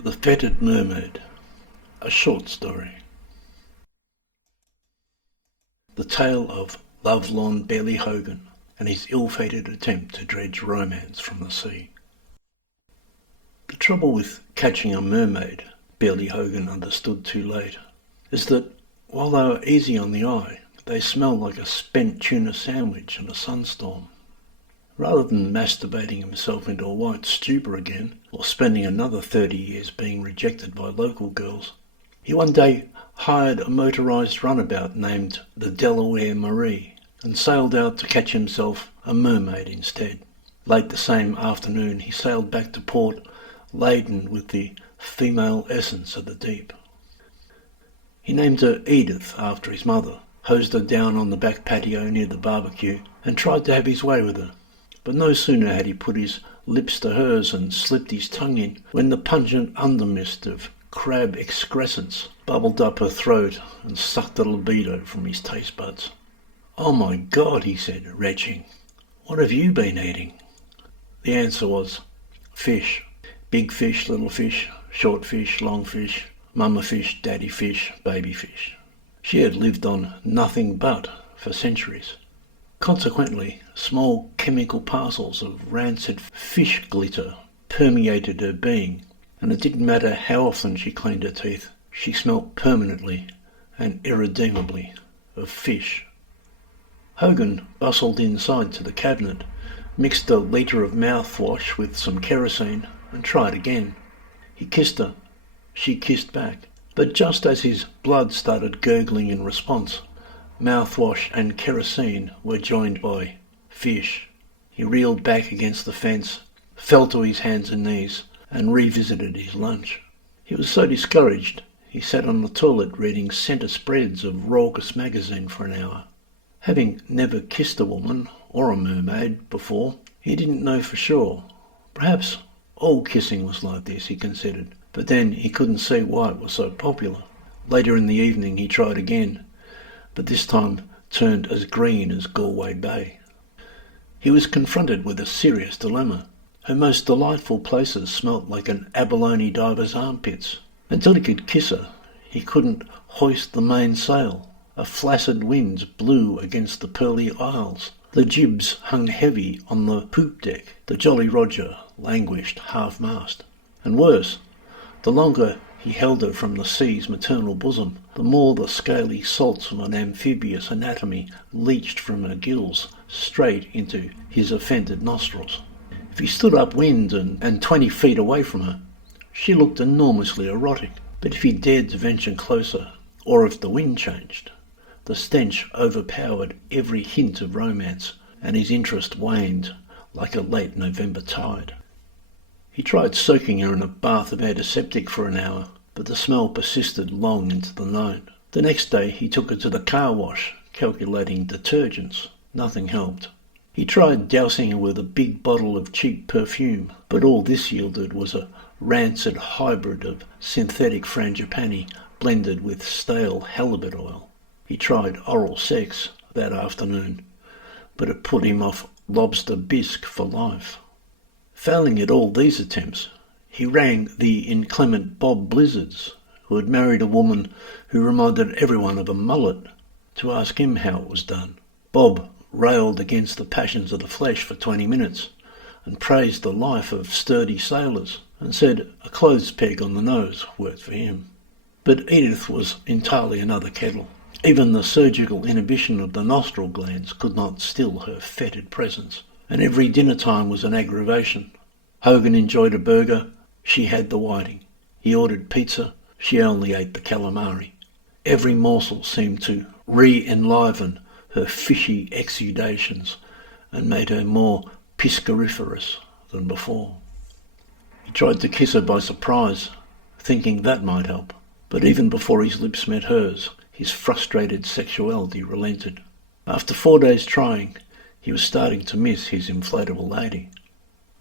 The Fetid Mermaid, a short story. The tale of lovelorn Barely Hogan and his ill-fated attempt to dredge romance from the sea. The trouble with catching a mermaid, Barely Hogan understood too late, is that while they are easy on the eye, they smell like a spent tuna sandwich in a sunstorm. Rather than masturbating himself into a white stupor again, or spending another 30 years being rejected by local girls, he one day hired a motorised runabout named the Delaware Marie and sailed out to catch himself a mermaid instead. Late the same afternoon he sailed back to port laden with the female essence of the deep. He named her Edith after his mother, hosed her down on the back patio near the barbecue, and tried to have his way with her. But no sooner had he put his lips to hers and slipped his tongue in when the pungent undermist of crab excrescence bubbled up her throat and sucked the libido from his taste buds. "Oh my God," he said, retching. "What have you been eating?" The answer was fish. Big fish, little fish, short fish, long fish, mama fish, daddy fish, baby fish. She had lived on nothing but for centuries. Consequently, small chemical parcels of rancid fish glitter permeated her being, and it didn't matter how often she cleaned her teeth, she smelt permanently and irredeemably of fish. Hogan bustled inside to the cabinet, mixed a litre of mouthwash with some kerosene, and tried again. He kissed her. She kissed back. But just as his blood started gurgling in response, mouthwash and kerosene were joined by fish. He reeled back against the fence, fell to his hands and knees, and revisited his lunch. He was so discouraged, he sat on the toilet reading centre spreads of raucous magazine for an hour. Having never kissed a woman or a mermaid before, he didn't know for sure. Perhaps all kissing was like this, he considered, but then he couldn't see why it was so popular. Later in the evening he tried again, but this time turned as green as Galway Bay. He was confronted with a serious dilemma. Her most delightful places smelt like an abalone diver's armpits. Until he could kiss her, he couldn't hoist the mainsail. A flaccid wind blew against the pearly isles. The jibs hung heavy on the poop deck. The Jolly Roger languished half-mast. And worse, the longer he held her from the sea's maternal bosom, the more the scaly salts of an amphibious anatomy leached from her gills straight into his offended nostrils. If he stood upwind and 20 feet away from her, she looked enormously erotic. But if he dared to venture closer, or if the wind changed, the stench overpowered every hint of romance, and his interest waned like a late November tide. He tried soaking her in a bath of antiseptic for an hour, but the smell persisted long into the night. The next day he took her to the car wash, calculating detergents. Nothing helped. He tried dousing her with a big bottle of cheap perfume, but all this yielded was a rancid hybrid of synthetic frangipani blended with stale halibut oil. He tried oral sex that afternoon, but it put him off lobster bisque for life. Failing at all these attempts, he rang the inclement Bob Blizzards, who had married a woman who reminded everyone of a mullet, to ask him how it was done. Bob railed against the passions of the flesh for 20 minutes, and praised the life of sturdy sailors, and said a clothes peg on the nose worked for him. But Edith was entirely another kettle. Even the surgical inhibition of the nostril glands could not still her fetid presence, and every dinner time was an aggravation. Hogan enjoyed a burger, she had the whiting. He ordered pizza, she only ate the calamari. Every morsel seemed to re-enliven her fishy exudations and made her more piscariferous than before. He tried to kiss her by surprise, thinking that might help, but even before his lips met hers, his frustrated sexuality relented. After 4 days trying, he was starting to miss his inflatable lady.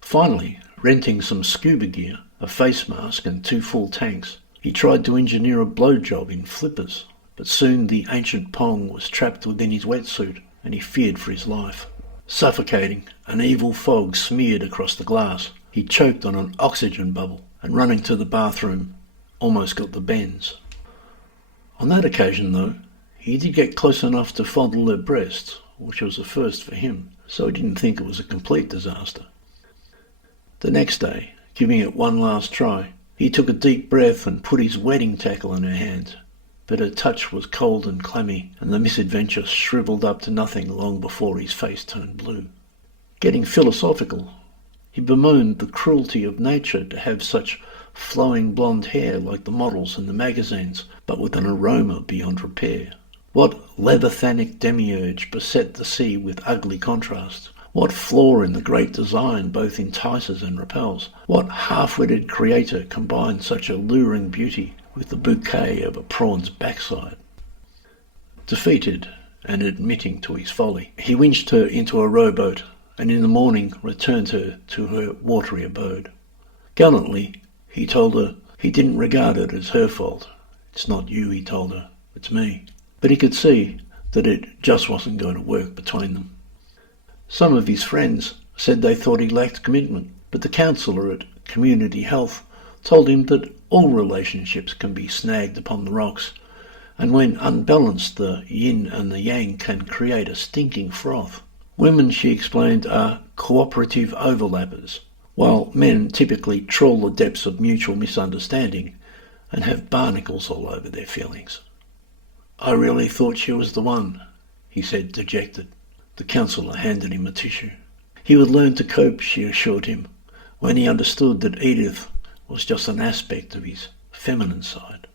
Finally, renting some scuba gear, a face mask and 2 full tanks, he tried to engineer a blowjob in flippers, but soon the ancient Pong was trapped within his wetsuit and he feared for his life. Suffocating, an evil fog smeared across the glass. He He choked on an oxygen bubble and, running to the bathroom, almost got the bends. On that occasion, though, he did get close enough to fondle her breasts, which was a first for him, so he didn't think it was a complete disaster. The next day, giving it one last try, he took a deep breath and put his wedding tackle in her hand, but her touch was cold and clammy, and the misadventure shriveled up to nothing long before his face turned blue. Getting philosophical, he bemoaned the cruelty of nature to have such flowing blonde hair like the models in the magazines, but with an aroma beyond repair. What leviathanic demiurge beset the sea with ugly contrasts? What flaw in the great design both entices and repels? What half-witted creator combines such alluring beauty with the bouquet of a prawn's backside? Defeated, and admitting to his folly, he winched her into a rowboat, and in the morning returned her to her watery abode. Gallantly, he told her he didn't regard it as her fault. "It's not you," he told her, "it's me." But he could see that it just wasn't going to work between them. Some of his friends said they thought he lacked commitment, but the counsellor at Community Health told him that all relationships can be snagged upon the rocks, and when unbalanced the yin and the yang can create a stinking froth. Women, she explained, are cooperative overlappers, while men typically trawl the depths of mutual misunderstanding and have barnacles all over their feelings. "I really thought she was the one," he said, dejected. The counsellor handed him a tissue. He would learn to cope, she assured him, when he understood that Edith was just an aspect of his feminine side.